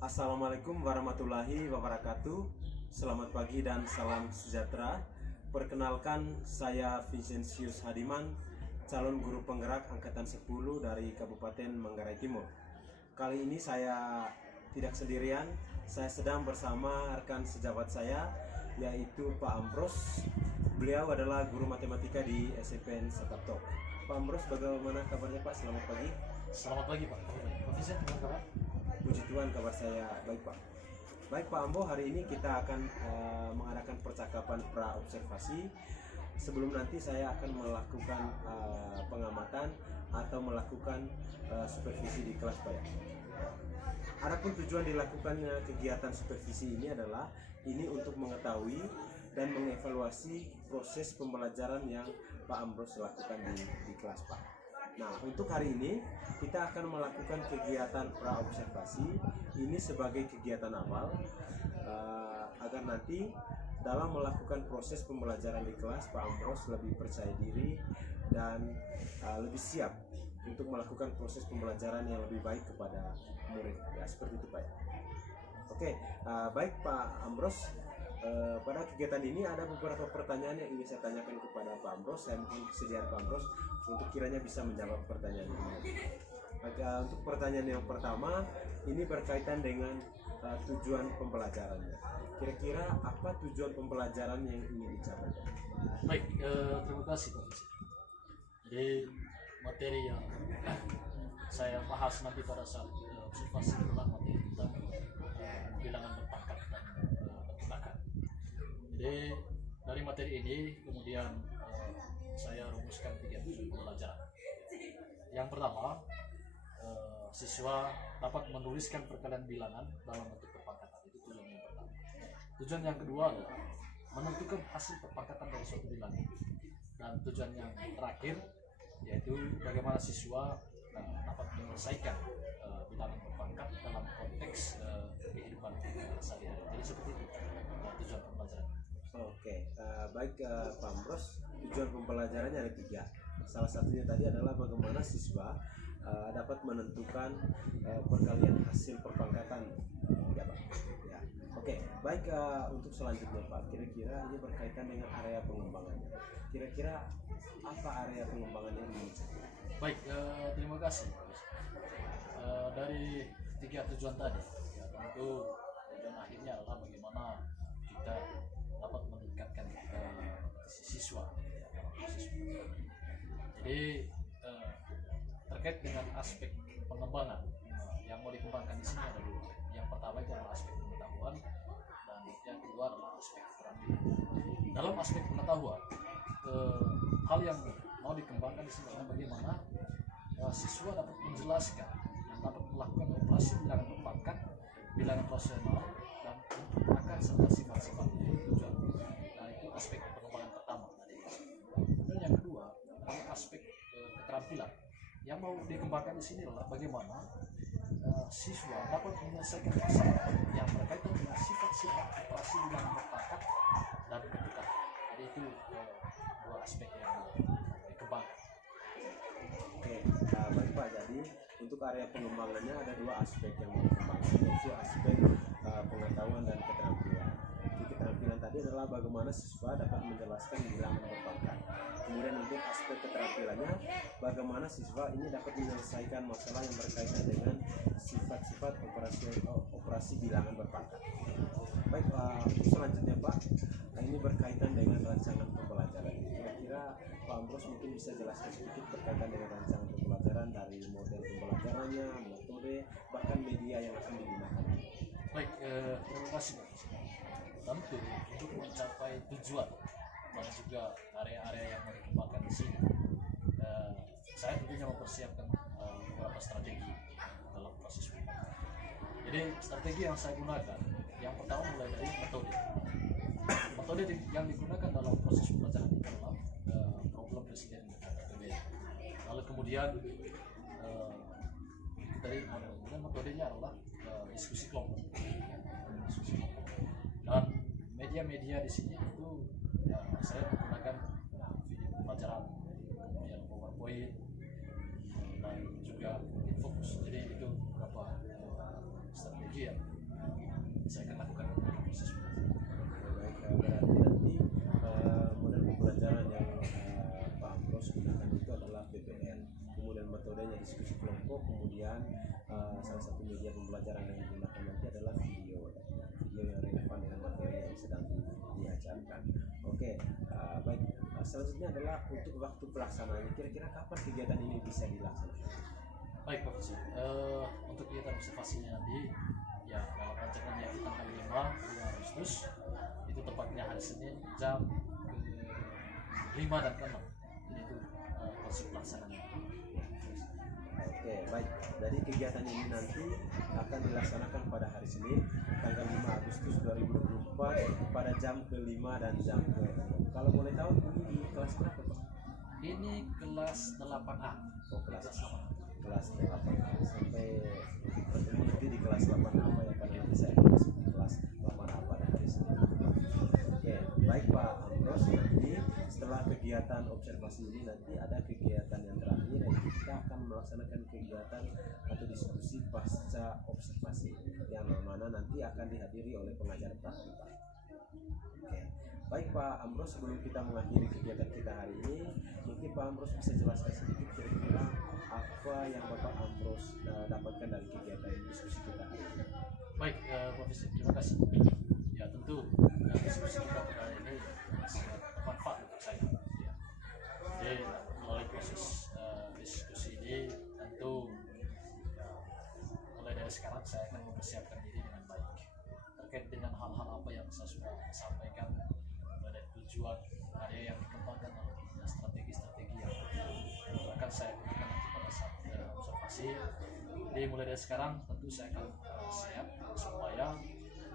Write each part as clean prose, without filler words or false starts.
Assalamualaikum warahmatullahi wabarakatuh. Selamat pagi dan salam sejahtera. Perkenalkan, saya Vincentius Hadiman, calon guru penggerak angkatan 10 dari Kabupaten Manggarai Timur. Kali ini saya tidak sendirian, saya sedang bersama rekan sejawat saya, yaitu Pak Ambros. Beliau adalah guru matematika di SMPN Satapto. Pak Ambros, bagaimana kabarnya Pak? Selamat pagi. Selamat pagi Pak. Pak Vincent, gimana kabar? Puji Tuhan, kabar saya baik Pak. Baik Pak Ambo, hari ini kita akan mengadakan percakapan pra-observasi. Sebelum nanti saya akan melakukan pengamatan atau melakukan supervisi di kelas Pak ya. Adapun tujuan dilakukannya kegiatan supervisi ini adalah untuk mengetahui dan mengevaluasi proses pembelajaran yang Pak Ambros lakukan di kelas Pak. Nah, untuk hari ini kita akan melakukan kegiatan pra-observasi ini sebagai kegiatan awal agar nanti dalam melakukan proses pembelajaran di kelas Pak Ambros lebih percaya diri dan lebih siap untuk melakukan proses pembelajaran yang lebih baik kepada murid. Ya, seperti itu Pak. Oke, baik Pak Ambros. Pada kegiatan ini ada beberapa pertanyaan yang ingin saya tanyakan kepada Pak Ambros. Saya mungkin kesediaan Pak Ambros untuk kiranya bisa menjawab pertanyaan ini. Untuk pertanyaan yang pertama, ini berkaitan dengan tujuan pembelajarannya. Kira-kira apa tujuan pembelajaran yang ingin dicapai? Baik, terima kasih Pak Vincent. Jadi materi yang saya bahas nanti pada saat observasi adalah materi tentang bilangan berpangkat dan berkelakan. Jadi dari materi ini kemudian saya rumuskan 3 tujuan pembelajaran. Yang pertama, siswa dapat menuliskan perkalian bilangan dalam bentuk perpangkatan. Itu tujuan yang pertama. Tujuan yang kedua adalah menentukan hasil perpangkatan dari suatu bilangan. Dan tujuan yang terakhir yaitu bagaimana siswa dapat menyelesaikan bilangan berpangkat dalam konteks kehidupan sehari-hari. Jadi seperti itu tujuan pembelajaran. Oke, baik Pak Ambros. Tujuan pembelajarannya ada 3. Salah satunya tadi adalah bagaimana siswa dapat menentukan perkalian hasil perpangkatan, ya Pak. Ya. Oke, baik untuk selanjutnya Pak. Kira-kira ini berkaitan dengan area pengembangannya. Kira-kira apa area pengembangannya ini? Baik, terima kasih. Dari 3 tujuan tadi, ya tentu tujuan akhirnya adalah bagaimana kita dapat meningkatkan siswa. Jadi terkait dengan aspek pengembangan yang mau dikembangkan di sini ada 2. Yang pertama itu adalah aspek pengetahuan dan yang kedua adalah aspek keterampilan. Dalam aspek pengetahuan, hal yang mau dikembangkan di sini adalah bagaimana siswa dapat menjelaskan dan dapat melakukan operasi bilangan berpangkat, bilangan rasional dan akar serta sifat-sifatnya. Nah, itu aspek pengembangan pertama tadi. Dan yang kedua adalah aspek keterampilan. Yang mau dikembangkan di sini adalah bagaimana siswa dapat menyelesaikan masalah yang berkaitan dengan sifat-sifat operasi bilangan berpangkat dan ketukan. Jadi itu 2 aspek yang dikembangkan. Oke, baik Pak. Jadi untuk area pengembangannya ada 2 aspek yang mau dikembangkan, yaitu aspek pengetahuan dan keterampilan. Keterampilan tadi adalah bagaimana siswa dapat menjelaskan bilangan berpangkat. Kemudian untuk aspek keterampilannya, bagaimana siswa ini dapat menyelesaikan masalah yang berkaitan dengan sifat-sifat operasi bilangan berpangkat. Baik, untuk selanjutnya Pak, ini berkaitan dengan rancangan pembelajaran. Kira-kira Pak Ambros mungkin bisa jelaskan sedikit berkaitan dengan rancangan pembelajaran dari model pembelajarannya, metode, bahkan media yang akan digunakan. Baik, terima kasih Pak. Tentu untuk mencapai tujuan dan juga area-area yang mau dikembangkan di sini, saya tentunya mempersiapkan beberapa strategi dalam proses ini. Jadi strategi yang saya gunakan, yang pertama mulai dari metode. Metode yang digunakan dalam proses pembelajaran ini adalah problem presiden PBN. Lalu kemudian metodenya adalah diskusi kelompok. Dan media-media di sini itu saya menggunakan video pembelajaran, kemudian PowerPoint dan juga infocus. Jadi itu beberapa strategi yang salah satu media pembelajaran yang digunakan nanti adalah video yang relevan dengan materi yang sedang diajarkan. Oke, baik. Selanjutnya adalah untuk waktu pelaksanaannya. Kira-kira kapan kegiatan ini bisa dilaksanakan? Baik Profesor, untuk kegiatan observasinya nanti ya dalam rancangan yang tanggal 5 Agustus itu tepatnya hari Senin jam ke 5 dan ke 6 itu proses pelaksanaannya. Oke, baik. Jadi kegiatan ini nanti akan dilaksanakan pada hari Senin tanggal 5 Agustus 2024 pada jam ke-5 dan jam ke-6. Kalau boleh tahu ini di kelas berapa, Pak? Ini kelas 8A. Oh, kelas 8A sampai bertemu nanti di kelas 8A ya, karena nanti saya akan masuk di kelas 8A pada hari Senin. Oke, baik Pak Amros, nanti setelah kegiatan observasi ini nanti ada kegiatan yang terakhir dan kita akan melaksanakan kegiatan atau diskusi pasca observasi yang mana nanti akan dihadiri oleh pengajar praktika. Oke. Baik Pak Amros, sebelum kita mengakhiri kegiatan kita hari ini, mungkin Pak Amros bisa jelaskan sedikit kira-kira apa yang Bapak Amros dapatkan dari kegiatan diskusi kita hari ini. Baik, Profesor, terima kasih. Ya tentu diskusi kita pada hari ini sangat bermanfaat untuk saya. Ya. Jadi melalui proses diskusi ini tentu ya, mulai dari sekarang saya akan mempersiapkan diri dengan baik terkait dengan hal-hal apa yang saya sudah sampaikan, dari tujuan area yang dikembangkan dan strategi-strategi yang akan saya gunakan nanti pada saat observasi. Jadi mulai dari sekarang tentu saya akan siap supaya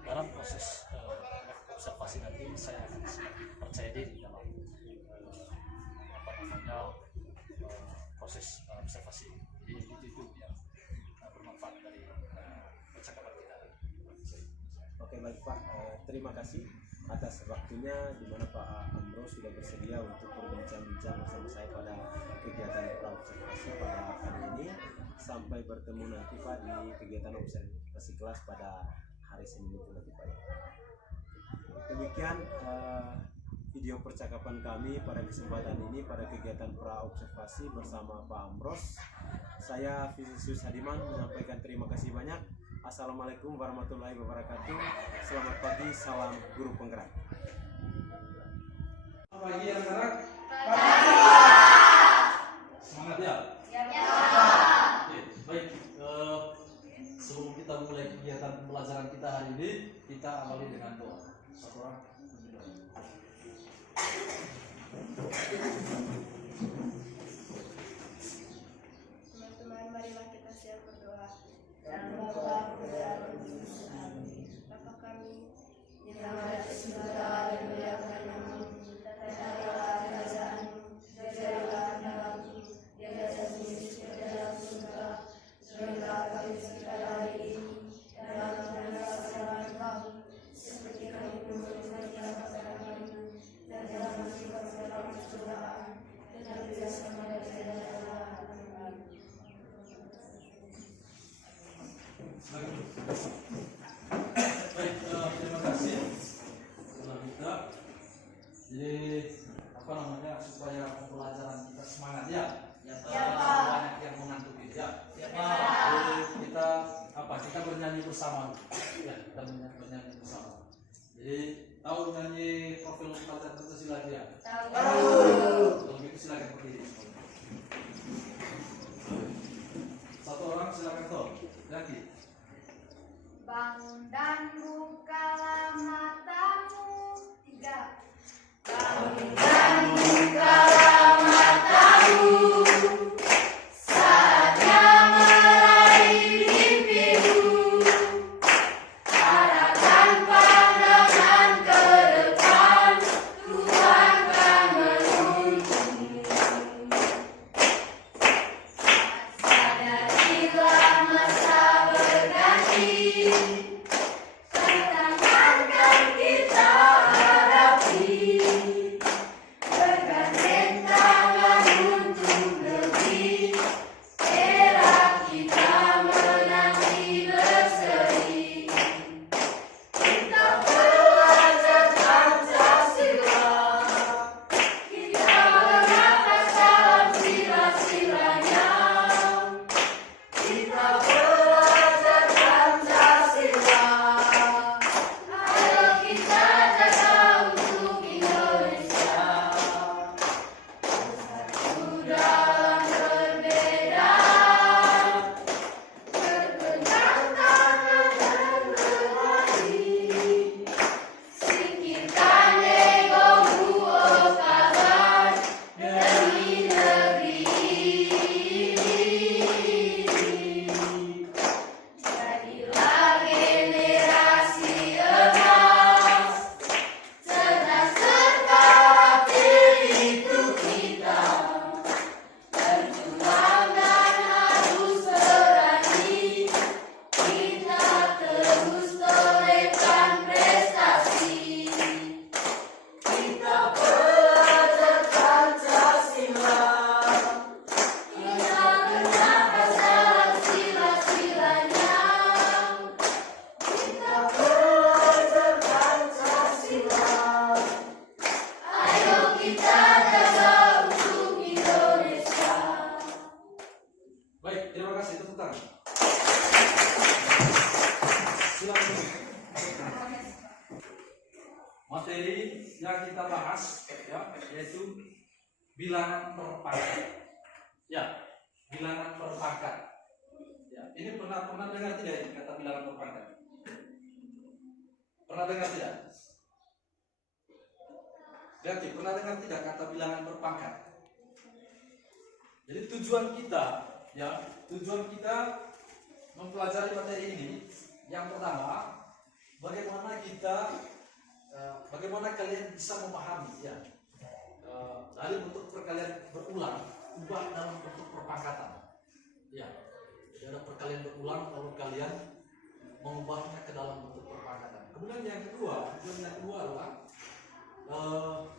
dalam proses observasi nanti saya akan percaya diri dalam proses observasi. Jadi itu yang bermanfaat dari percakapan kita. Oke, baik Pak, terima kasih atas waktunya di mana Pak Amros sudah bersedia untuk berbincang-bincang bersama saya pada kegiatan observasi pada hari ini. Sampai bertemu nanti Pak di kegiatan observasi kelas pada hari Senin itu nanti Pak. Demikian video percakapan kami pada kesempatan ini pada kegiatan pra-observasi bersama Pak Amros. Saya Vinicius Hadiman menyampaikan terima kasih banyak. Assalamualaikum warahmatullahi wabarakatuh. Selamat pagi, salam guru penggerak. Pagi anak-anak. Semangat ya. Oke, baik. Sebelum kita mulai kegiatan pembelajaran kita hari ini, kita awali dengan doa. Satu orang. Teman-teman, marilah kita siap berdoa. Dan Bapa kami yang ada di surga, dimuliakan namamu, datanglah kerajaanmu, jadilah kehendakmu di atas bumi seperti dalam surga. Berilah kami segala hari ini, dan ampunilah kesalahan kami, seperti kami pun mengampuni kesalahan kami, dan jangan masukkan ke dalam pencobaan, tetapi bebaskanlah dari jalan. Baik, terima kasih telah kita. Jadi apa namanya, supaya pembelajaran kita semangat ya. Banyak yang mengantuk ya. Jadi kita bernyanyi bersama. Ya, kita bernyanyi bersama. Jadi tahu nyanyi profil pelajar Pancasila ya? Tahu. Kalau gitu silakan berdiri. Satu orang silakan toh. Lagi. Bangun dan bukalah matamu. 3. Bangun dan bukalah matamu. Saatnya meraih mimpimu. Arahkan pandangan ke depan. Tuhan akan menuntunmu. Sadarilah masa berganti. Tantangan kan kita hadapi. Bergandeng tangan untuk silakan. Materi yang kita bahas ya yaitu bilangan perpangkat. Ya, bilangan perpangkat. Ya, ini pernah dengar tidak ini kata bilangan perpangkat? Pernah dengar tidak? Berarti pernah dengar tidak kata bilangan perpangkat? Jadi tujuan kita mempelajari materi ini yang pertama bagaimana kalian bisa memahami ya dari bentuk perkalian berulang ubah dalam bentuk perpangkatan ya. Jadi ada perkalian berulang lalu kalian mengubahnya ke dalam bentuk perpangkatan. Kemudian yang kedua adalah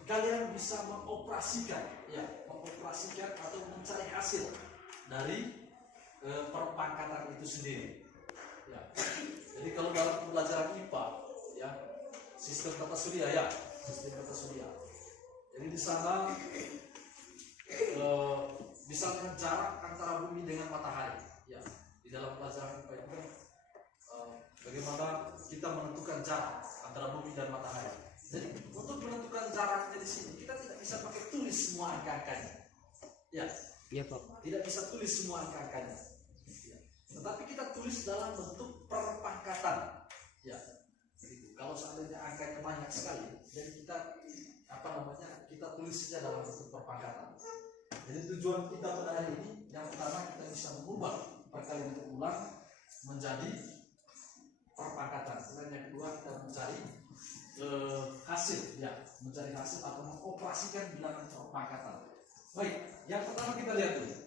kalian bisa mengoperasikan atau mencari hasil dari perpangkatan itu sendiri. Ya. Jadi kalau dalam pembelajaran IPA, ya sistem tata surya. Jadi di sana misalnya jarak antara bumi dengan matahari. Ya, di dalam pelajaran IPA itu bagaimana kita menentukan jarak antara bumi dan matahari. Jadi untuk menentukan jaraknya di sini kita tidak bisa pakai tulis semua angka-angkanya. Ya, Iya Pak. tidak bisa tulis semua angka-angkanya. Ya. Tetapi kita tulis dalam bentuk perpangkatan. Ya. Gitu. Kalau seandainya angkanya banyak sekali, jadi kita kita tulis saja dalam bentuk perpangkatan. Jadi tujuan kita pada hari ini yang pertama kita bisa mengubah perkalian berulang menjadi perpangkatan. Kemudian yang kedua kita mencari mencari hasil atau mengoperasikan bilangan perpangkatan. Baik, yang pertama kita lihat dulu.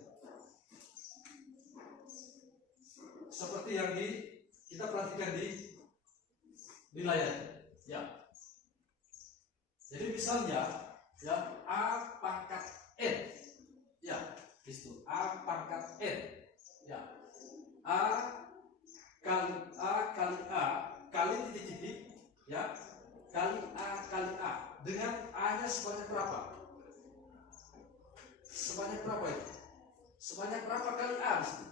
Seperti yang kita perhatikan di layar. Ya. Jadi misalnya ya A pangkat N. Ya, itu A pangkat N. Ya. A kali A kali titik-titik ya. Kali A dengan A-nya sebanyak berapa? Sebanyak berapa itu? Sebanyak berapa kali A di situ?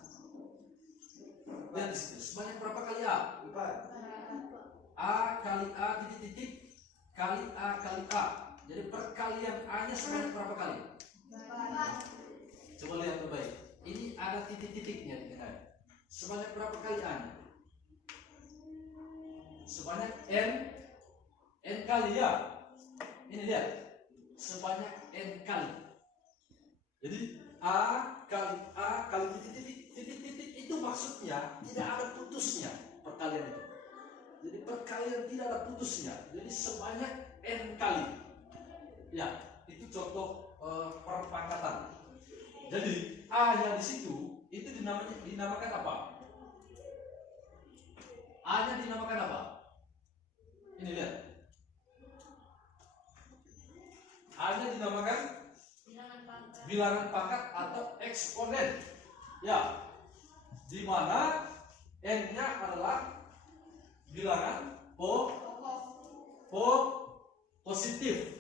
Dan di situ sebanyak berapa kali A? 4. A kali A titik-titik kali A kali A. Jadi perkalian A-nya sebanyak berapa kali? 4. Coba lihat baik. Ini ada titik-titiknya di tengah. Sebanyak berapa kali A-nya? Sebanyak N kali ya. Ini lihat. Sebanyak N kali. Jadi A kali titik-titik itu maksudnya tidak ada putusnya perkalian itu. Jadi perkalian tidak ada putusnya. Jadi sebanyak N kali. Ya, itu contoh perpangkatan. Jadi A-nya di situ itu dinamakan apa? A-nya dinamakan apa? Ini lihat. A-nya dinamakan bilangan pangkat atau eksponen. Ya. Di mana N-nya adalah bilangan positif.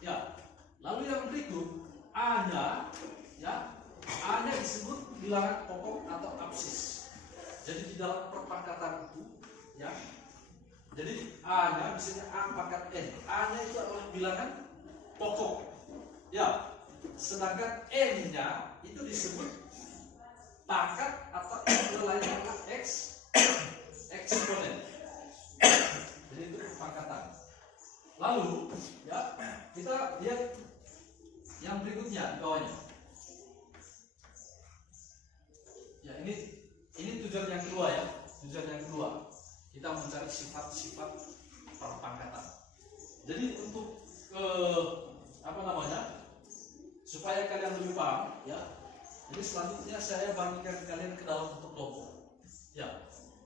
Ya. Lalu yang berikut A-nya ya. A-nya disebut bilangan pokok atau absis. Jadi di dalam perpangkatan itu ya. Jadi A-nya misalnya A pangkat N. A-nya itu adalah bilangan pokok. Ya. Sedangkan N-nya itu disebut pangkat atau lainnya adalah eksponen. Jadi itu perpangkatan. Lalu ya kita lihat yang berikutnya di bawahnya. Ya ini tujuan yang kedua ya. Tujuan yang kedua kita mencari sifat-sifat perpangkatan. Jadi untuk supaya kalian lebih paham ya. Jadi selanjutnya saya bagikan kalian ke dalam bentuk kelompok. Ya.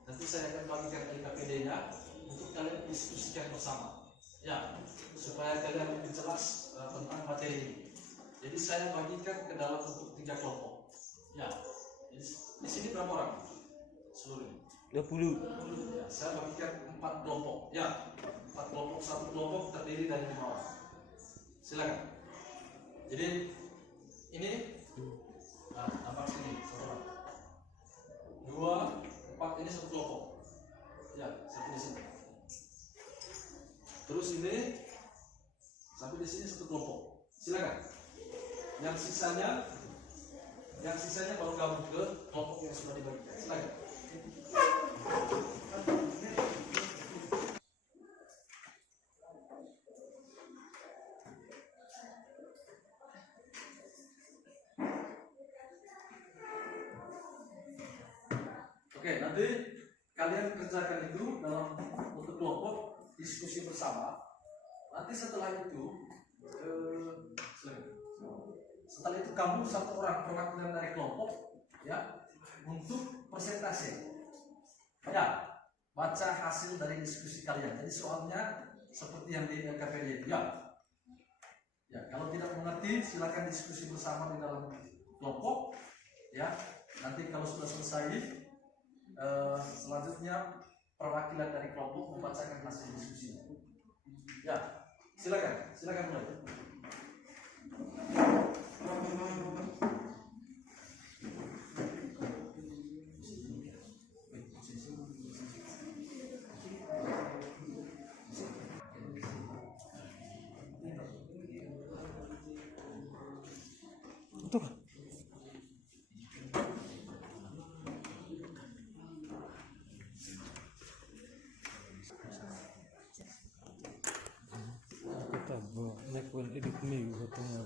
Nanti saya akan bagikan LKPD-nya untuk kalian diskusikan bersama. Ya, supaya kalian lebih jelas tentang materi ini. Jadi saya bagikan ke dalam bentuk 3 kelompok. Ya. Jadi, di sini berapa orang? Seluruhnya 20. Ya, saya bagikan 4 kelompok. Ya, 4 kelompok, 1 kelompok terdiri dari 5 orang. Silakan. Jadi ini nampak sini 1 orang. 2, 4 ini 1 kelompok. Ya, sampai di sini. Terus ini sampai di sini satu kelompok. Silakan. Yang sisanya baru gabung ke kelompok yang sudah dibagikan. Silakan. Oke, nanti kalian kerjakan itu dalam untuk kelompok diskusi bersama. Nanti setelah itu, setelah itu kamu satu orang perwakilan dari kelompok, ya, untuk presentasi. Ya, baca hasil dari diskusi kalian. Jadi soalnya seperti yang di LKPD itu, ya. Ya, kalau tidak mengerti silakan diskusi bersama di dalam kelompok, ya. Nanti kalau sudah selesai, selanjutnya perwakilan dari kelompok membacakan hasil diskusi. Ya, silakan mulai. Kita buat edit me katanya.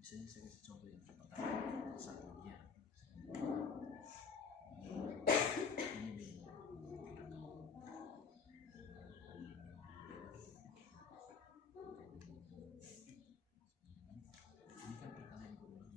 Misalnya saya kasih contoh yang pertama, satunya. Ini kan pertanyaan berulang.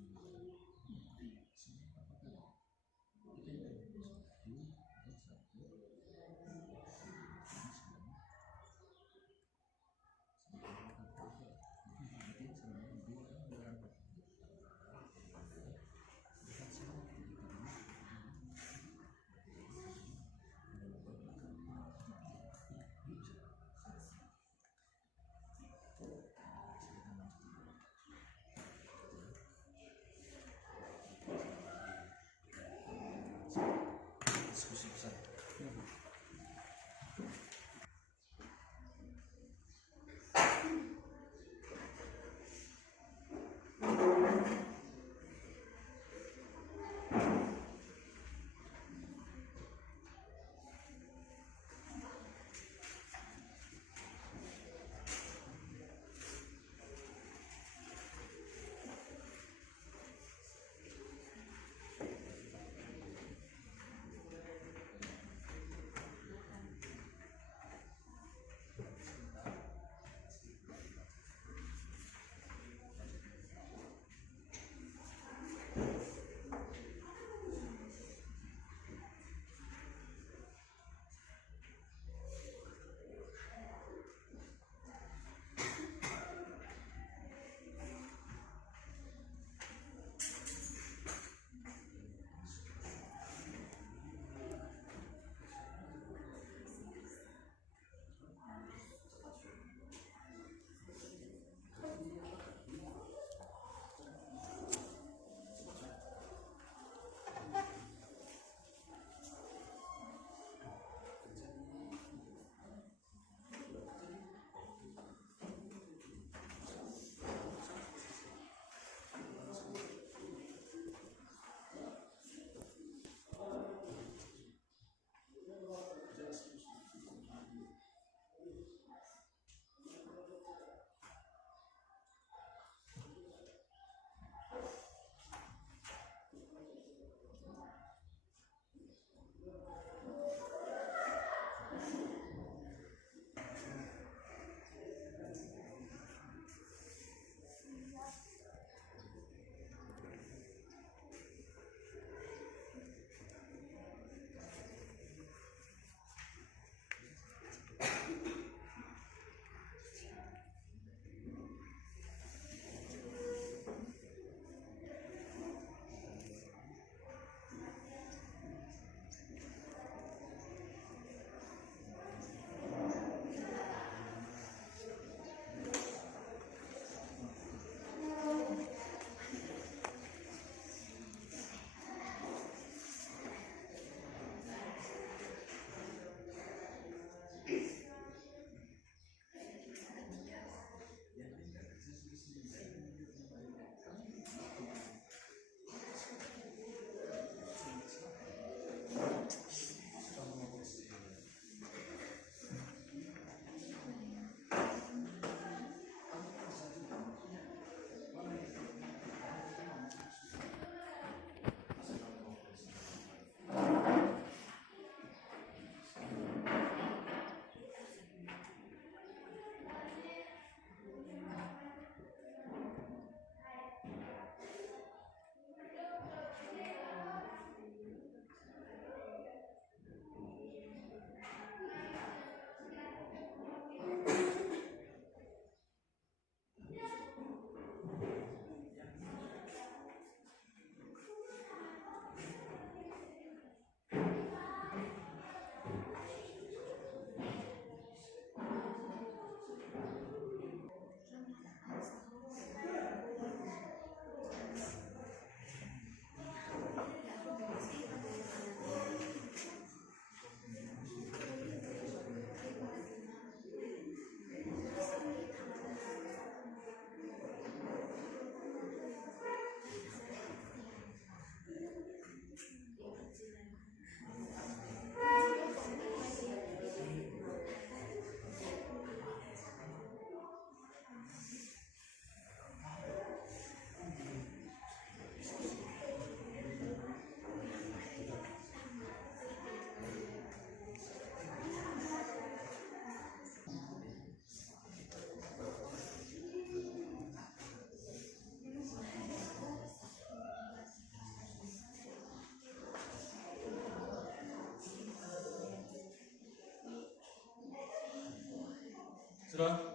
Sudah?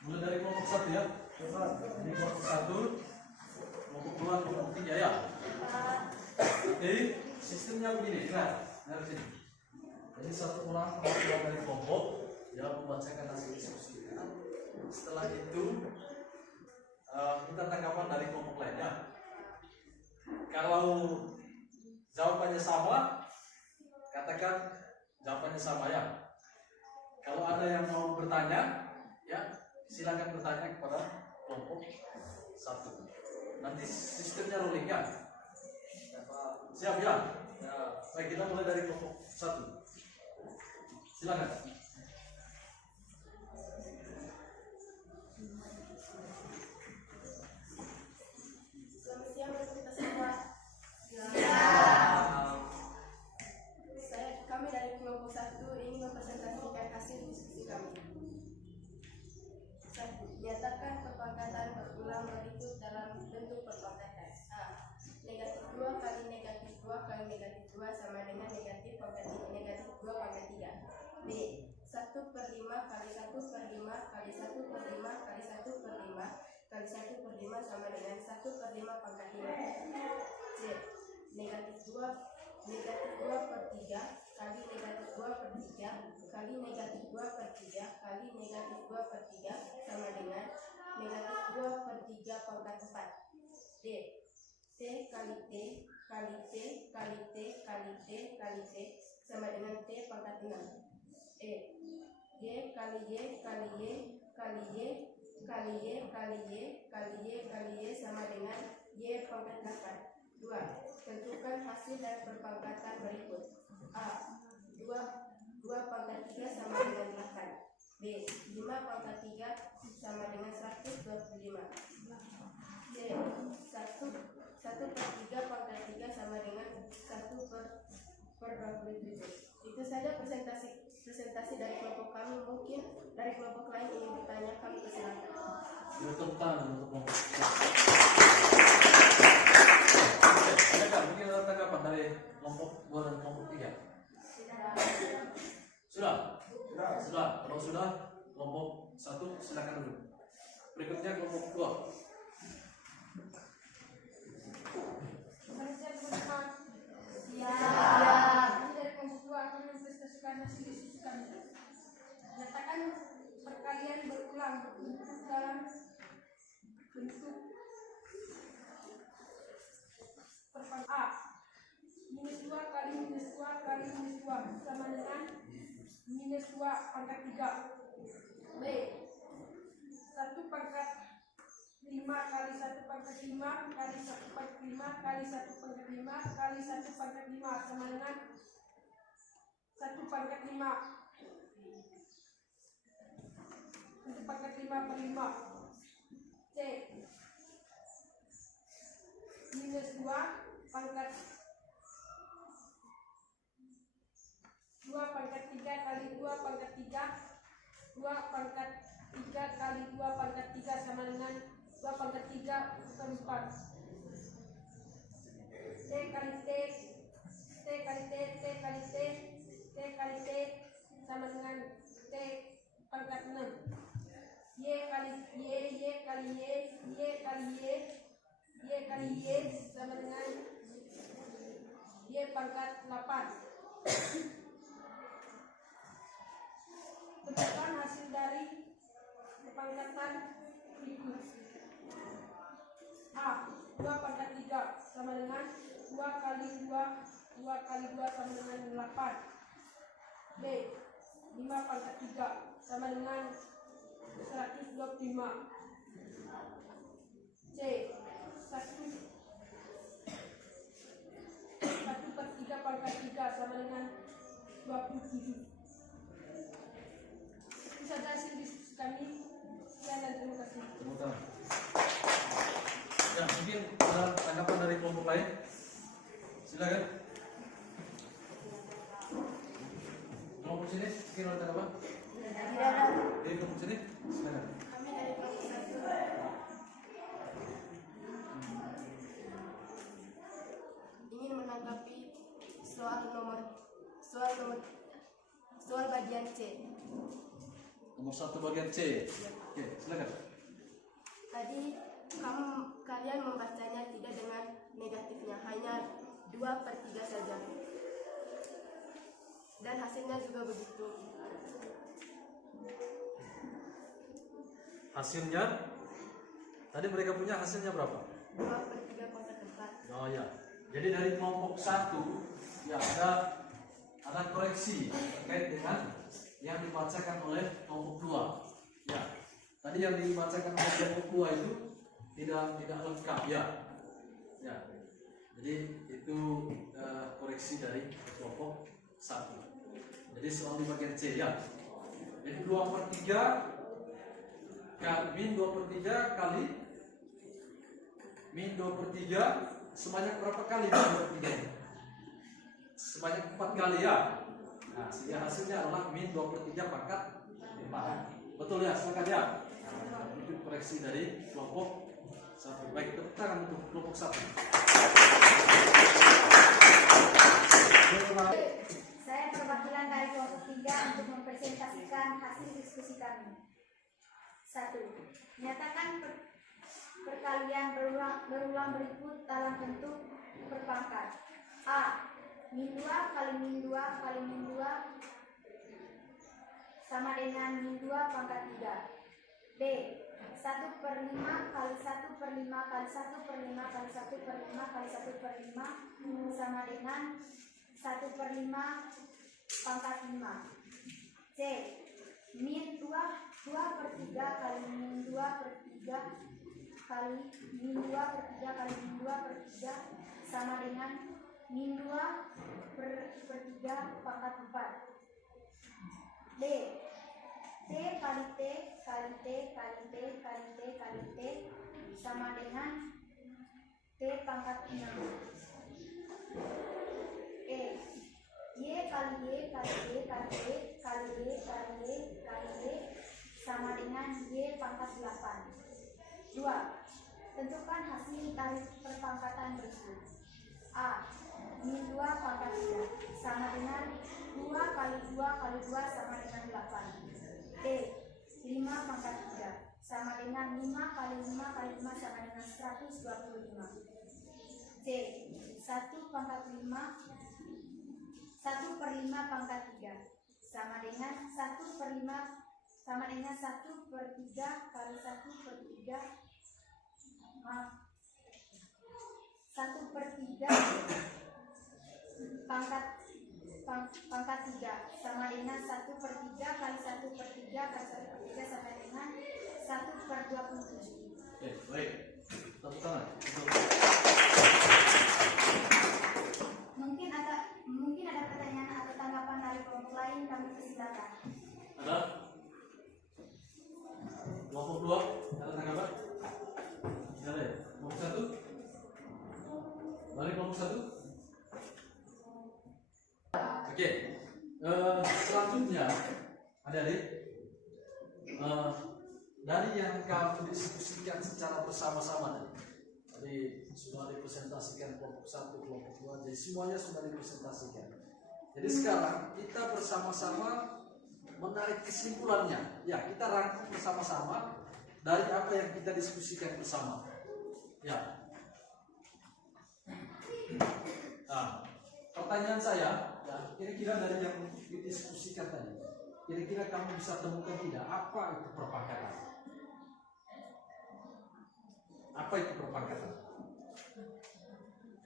Mulai dari kelompok 1 ya. Ini kelompok 1, kelompok 2, kelompok 3 ya. Jadi sistemnya begini, nah dari sini. Jadi satu orang keluar dari kelompok, dia membacakan hasil diskusinya. Setelah itu kita tanggapan dari kelompok lainnya. Kalau jawabannya sama, katakan jawabannya sama ya. Kalau ada yang mau bertanya, ya silakan bertanya kepada kelompok 1. Nanti sistemnya rolling ya. Siap ya? Ya. Baik, kita mulai dari kelompok 1. Silakan. Selamat siang untuk kita semua. Kami dari kelompok 1 ingin mempresentasikan hasil diskusi kami. 1. Nyatakan perpangkatan berulang berikut dalam bentuk perpangkatan. A. Negatif 2 kali negatif 2 kali negatif 2 sama dengan negatif pangkat negatif 2 pangkat 3. B. 1/5 kali 1/5 kali 1/5 kali 1/5 kali 1/5 sama dengan 1/5 pangkat 5. C. Negatif 2/3 kali negatif 2/3 kali negatif 2/3 kali negatif 2/3 sama dengan negatif 2/3 pangkat 4. D. T kali T kali T kali T kali T kali T sama dengan T pangkat 6. E. Y kali Y kali Y kali Y kali Y kali Y kali Y kali Y sama dengan Y pangkat 8. 2. Tentukan hasil dari perpangkatan berikut. A. 2 pangkat 3 sama dengan 8. B. 5 pangkat 3 sama dengan 125. C. 1/3 pangkat 3 sama dengan 1/27. Itu saja presentasi dari kelompok kami. Mungkin dari kelompok lain ingin bertanya, kami persilakan. Tepuk tangan untuk kelompok 3. Ada nggak mungkin ada tanggapan dari kelompok 2 dan kelompok 3? Sudah? Sudah. Kalau sudah, kelompok 1 silakan dulu. Berikutnya kelompok 2. Kami dari kelompok 2 akan mempresentasikan hasil diskusi kami. Nyatakan perkalian berulang dalam bentuk perpangkatan. A. -2 kali -2 kali -2 sama dengan -2 pangkat 3. B. 1 pangkat 5 kali 1 pangkat 5 kali 1 pangkat 5 kali 1 pangkat 5 kali 1 pangkat 5 sama dengan 1 pangkat 5. 1 pangkat 5/5. C. -2 pangkat 2 pangkat 3 kali 2 pangkat 3 2 pangkat 3 kali 2 pangkat 3 sama dengan 2 pangkat 3/4. T kali T T kali T T kali T T kali T sama dengan T pangkat 6. perpangkatan berikut. A. 2 pangkat 3 sama dengan 2 kali 2 sama dengan 8. B. 5 pangkat 3 sama dengan 125. C. 1/3 pangkat 3 sama dengan 27. Itu saja hasil diskusi kami. Sekian dan terima kasih. Tepuk tangan. Ya, mungkin ada tanggapan dari kelompok lain. Silakan. Kelompok sini, mungkin ada tanggapan? Dari kelompok sini, silakan. Kami dari kelompok 1 ingin menanggapi soal bagian C. Nomor 1 bagian C. Oke, silakan. Tadi kalian membacanya tidak dengan negatifnya, hanya 2/3 saja. Dan hasilnya juga begitu. Hasilnya, tadi mereka punya hasilnya berapa? 2/3 pangkat 4. Oh ya, jadi dari kelompok 1 ya ada koreksi terkait dengan yang dibacakan oleh kelompok 2. Ya, tadi yang dibacakan oleh kelompok 2 itu tidak lengkap ya. Ya, jadi itu koreksi dari kelompok 1. Jadi soal di bagian C ya. Jadi 2/3 min 2/3 kali min 2/3 sebanyak berapa kali min 2/3? Sebanyak 4 kali ya. Nah, sehingga hasilnya adalah min 2/3 pangkat 4. Betul ya, silakan ya. Nah, itu koreksi dari kelompok 1. Baik, tepuk tangan untuk kelompok 1. Saya perwakilan dari kelompok 3 untuk mempresentasikan hasil diskusi kami. 1. Nyatakan perkalian berulang berikut dalam bentuk berpangkat. A. Min 2 kali min 2 kali min 2 sama dengan min 2 pangkat 3. B. 1/5 kali 1/5 kali 1/5 kali 1/5 kali 1/5 sama dengan 1/5 pangkat 5. C. Min 2/3 kali min 2/3 kali min 2/3 kali min 2/3 sama dengan min 2/3 pangkat 4. D. T kali T kali T kali T kali T kali T sama dengan T pangkat 6. E. Y kali Y kali Y kali Y kali Y kali Y kali Y sama dengan Y pangkat 8. 2. Tentukan hasil dari perpangkatan berikut. A. Min 2 pangkat 3 sama dengan 2 kali 2 kali 2 sama dengan 8. B. 5 pangkat 3 sama dengan 5 kali 5 kali 5 sama dengan 125. C. 1/5 pangkat 3 sama dengan 1/5 sama dengan 1/3 kali 1/3 pangkat 3 sama dengan 1/3 kali 1/3 kali 1/3 sama dengan 1/27. Oke, baik. Tepuk tangan. Mungkin ada pertanyaan atau tanggapan dari kelompok lain, kami persilakan. Ada? Kelompok 2, ada tanggapan? Tidak ada ya? Kelompok 1? Balik kelompok 1? Oke. Selanjutnya, adik-adik, dari yang kami diskusikan secara bersama-sama tadi sudah dipresentasikan kelompok 1, kelompok 2, jadi semuanya sudah dipresentasikan. Jadi sekarang kita bersama-sama menarik kesimpulannya. Ya, kita rangkum bersama-sama dari apa yang kita diskusikan bersama. Ya. Nah, pertanyaan saya, ya, kira-kira dari yang didiskusikan tadi, kira-kira kamu bisa temukan tidak apa itu perpangkatan? Apa itu perpangkatan?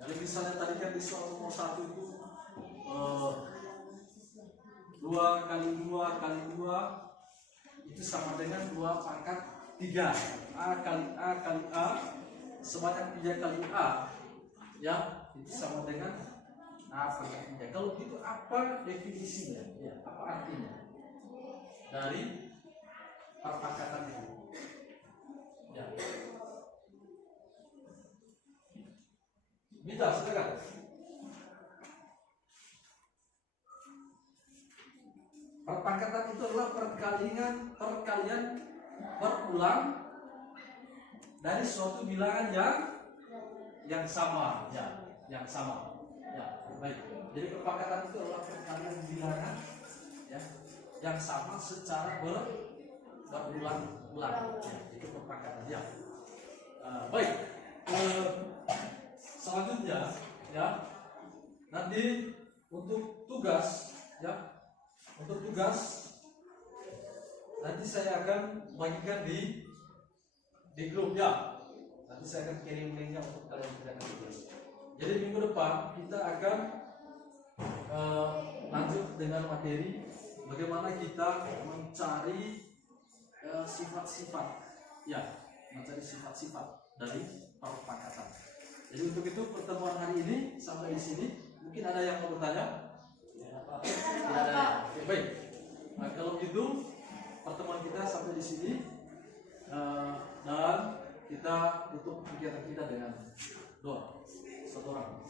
Jadi misalnya tadi kan di soal nomor 1 itu 2 kali 2 kali 2 itu sama dengan 2 pangkat 3. A kali A kali A sebanyak 3 kali A, ya, itu sama dengan A pangkat 3. Kalau itu apa definisinya? Ya, apa artinya dari perpangkatan itu? Ya. Mita, silakan. Perpangkatan itu adalah perkalian berulang dari suatu bilangan yang sama, ya, yang sama. Ya, baik. Jadi perpangkatan itu adalah perkalian bilangan, ya, yang sama secara berulang-ulang. Ya, itu perpangkatan, ya. Baik. Selanjutnya, ya, nanti untuk tugas, ya, untuk tugas nanti saya akan bagikan di grup, ya. Nanti saya akan kirim linknya untuk kalian kerjakan tugas. Jadi minggu depan kita akan lanjut dengan materi bagaimana kita mencari sifat-sifat, ya, mencari sifat-sifat dari perpangkatan. Jadi untuk itu pertemuan hari ini sampai di sini. Mungkin ada yang mau bertanya? Tidak ada. Oke, baik. Nah, kalau gitu pertemuan kita sampai di sini dan kita tutup kegiatan kita dengan doa. Satu orang.